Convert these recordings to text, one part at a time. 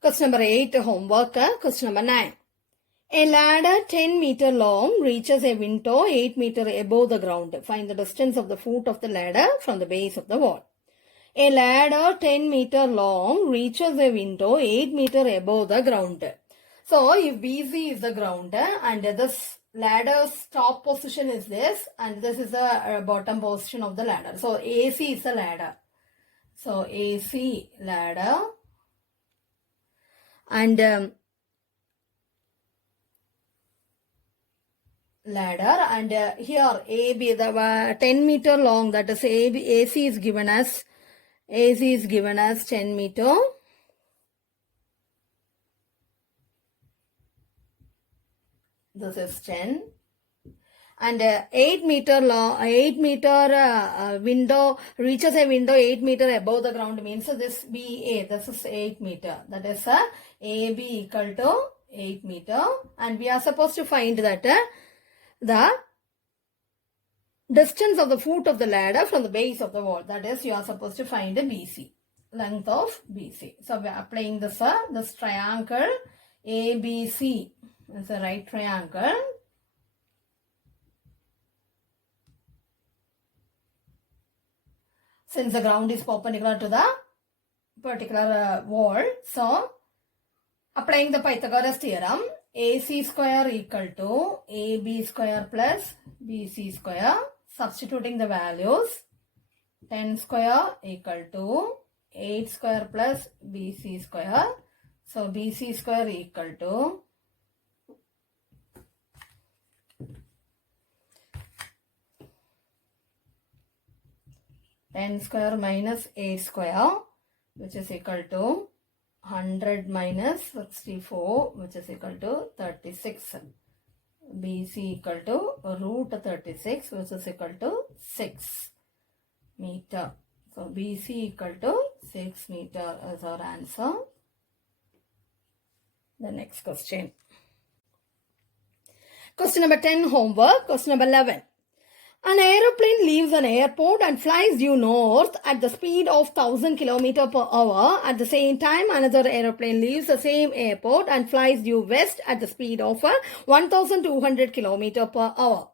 Question number 8, homework. Question number 9. A ladder 10 meter long reaches a window 8 meter above the ground. Find the distance of the foot of the ladder from the base of the wall. A ladder 10 meter long reaches a window 8 meter above the ground. So, if BC is the ground and this ladder's top position is this and this is the bottom position of the ladder. So, AC is the ladder. So, AC ladder and ladder and here AB the 10 meter long, that is AC is given as 10 meter. This is 10 and 8 meter long, 8 meter window reaches a window 8 meter above the ground means this BA, this is 8 meter, that is AB equal to 8 meter and we are supposed to find that the distance of the foot of the ladder from the base of the wall, that is you are supposed to find a BC, length of BC. So we are applying this triangle ABC. It's a right triangle. Since the ground is perpendicular to the particular wall, so applying the Pythagoras theorem, AC square equal to AB square plus BC square. Substituting the values, 10 square equal to 8 square plus BC square. So BC square equal to 10 square minus 8 square, which is equal to 100 minus 64, which is equal to 36. BC equal to root 36, which is equal to 6 meter. So BC equal to 6 meter is our answer. The next question. Question number 10, homework. Question number 11. An aeroplane leaves an airport and flies due north at the speed of 1000 km per hour. At the same time, another aeroplane leaves the same airport and flies due west at the speed of 1200 km per hour.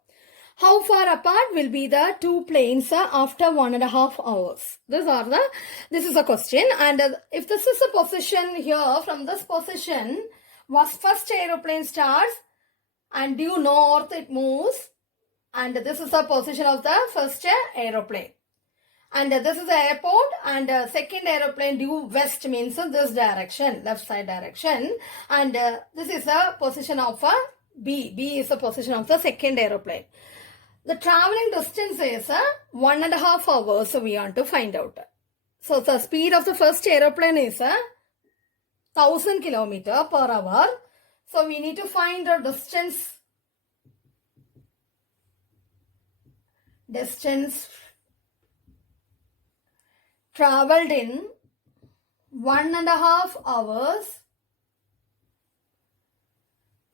How far apart will be the two planes after 1.5 hours? This is a question, and if this is a position here, from this position, first aeroplane starts and due north it moves. And this is the position of the first aeroplane. And this is the airport and second aeroplane due west means this direction, left side direction. And this is the position of B. B is the position of the second aeroplane. The traveling distance is 1.5 hours, so we want to find out. So the speed of the first aeroplane is 1000 km per hour. So we need to find the distance traveled in 1.5 hours.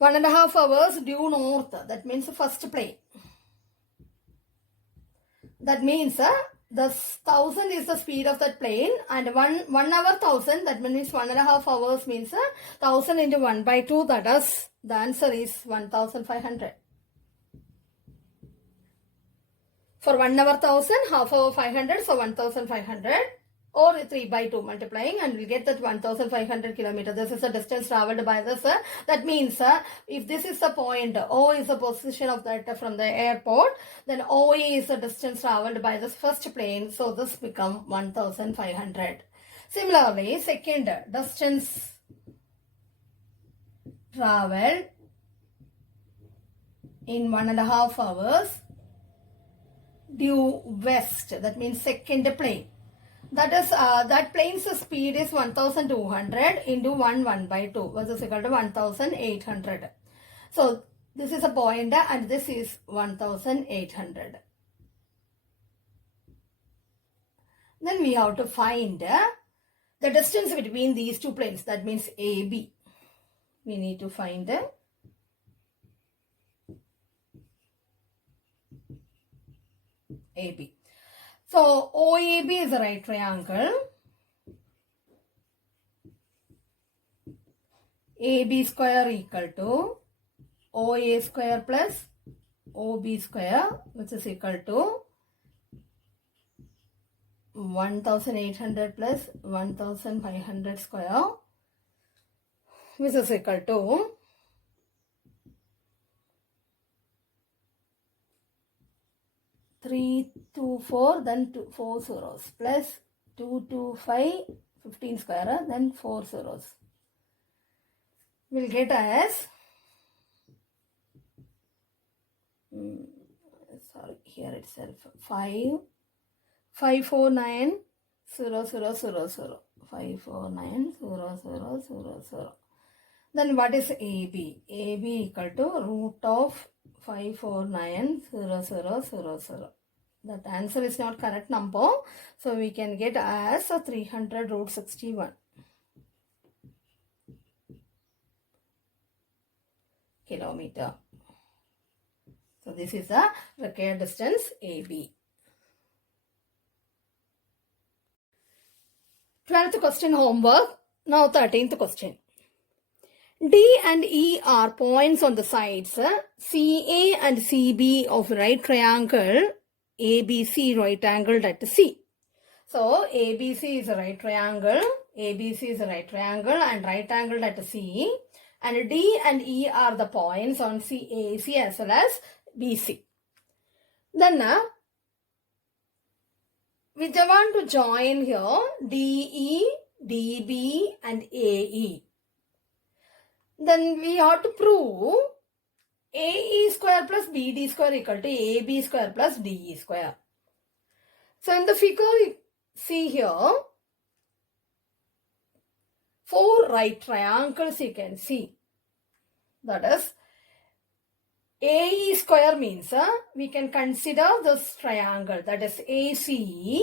1.5 hours due north. That means the first plane. That means the 1000 is the speed of that plane and 1 hour 1000, that means 1.5 hours means 1000 into 1/2, that is the answer is 1500. For 1 hour 1000, half hour 500, so 1500 or 3/2 multiplying and we get that 1500 kilometers. This is the distance traveled by this. That means if this is the point, O is the position of that from the airport, then OE is the distance traveled by this first plane. So this become 1500. Similarly, second distance traveled in 1.5 hours due west, that means second plane. That is that plane's speed is 1200 into 1/2, which is equal to 1800. So this is a point and this is 1800. Then we have to find the distance between these two planes, that means AB. We need to find AB. So OAB is a right triangle. AB square equal to OA square plus OB square, which is equal to 1800 plus 1500 square, which is equal to 324, then 4 zeros, plus 225, 15 square, then 4 zeros. We'll get as, sorry, here itself, 549 0 0 0 0, 549 0 0 0 0. Then what is AB? AB equal to root of 549 0 0 0 0. That answer is not correct number. So we can get as 300 root 61 kilometer. So this is the required distance AB. 12th question homework. Now 13th question. D and E are points on the sides CA and CB of right triangle ABC right angled at C. So ABC is a right triangle, ABC is a right triangle and right angled at C, and D and E are the points on CAC as well as BC. Then we want to join here DE, DB and AE. Then we have to prove AE square plus BD square equal to AB square plus DE square. So in the figure you see here 4 right triangles you can see. That is AE square means we can consider this triangle, that is ACE.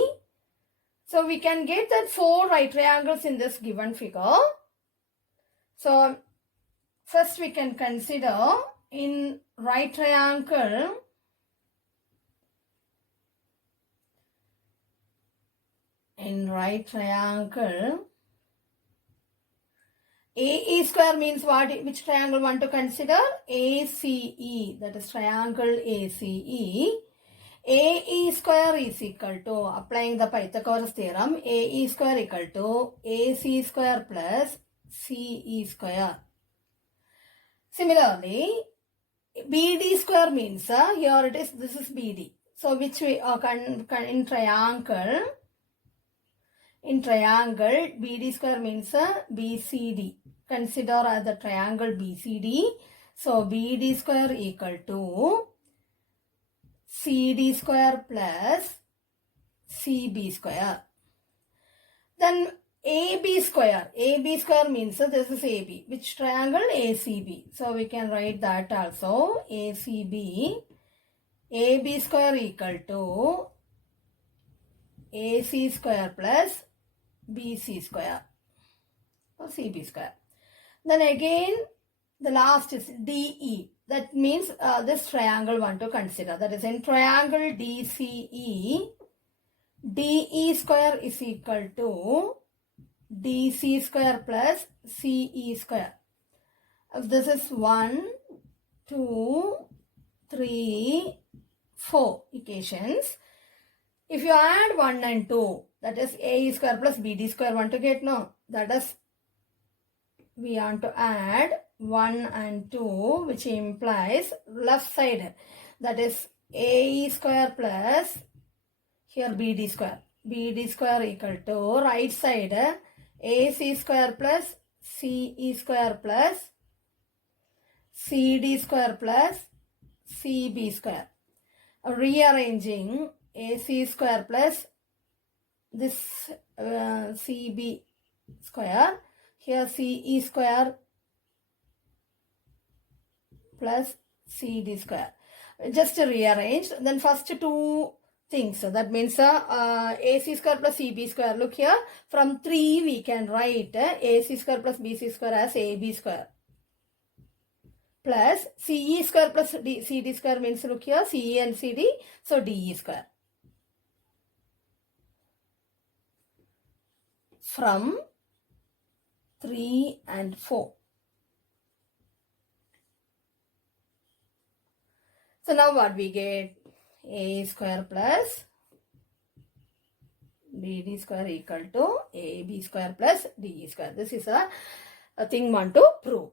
So we can get that 4 right triangles in this given figure. So first we can consider in right triangle AE square means what? Which triangle want to consider? ACE, that is triangle ACE. AE square is equal to, applying the Pythagoras theorem, AE square equal to AC square plus CE square. Similarly, BD square means, here it is, this is BD. So which we in triangle, BD square means BCD. Consider as the triangle BCD. So BD square equal to CD square plus CB square. Then AB square means this is AB. Which triangle? ACB. So we can write that also. ACB. AB square equal to AC square plus BC square or CB square. Then again the last is DE. That means this triangle want to consider. That is in triangle DCE, DE square is equal to DC square plus CE square. This is 1, 2, 3, 4 equations. If you add 1 and 2, that is AE square plus BD square want to get, no? That is, we want to add 1 and 2, which implies left side, that is AE square plus here BD square. BD square equal to right side AC square plus CE square plus CD square plus CB square. Rearranging AC square plus this CB square, here CE square plus CD square. Just rearrange. Then first 2 things. That means AC square plus CB square. Look here. From 3 we can write AC square plus BC square as AB square. Plus CE square plus CD square means, look here, CE and CD. So DE square. From 3 and 4. So now what we get? A square plus BD square equal to AB square plus DE square. This is a thing want to prove.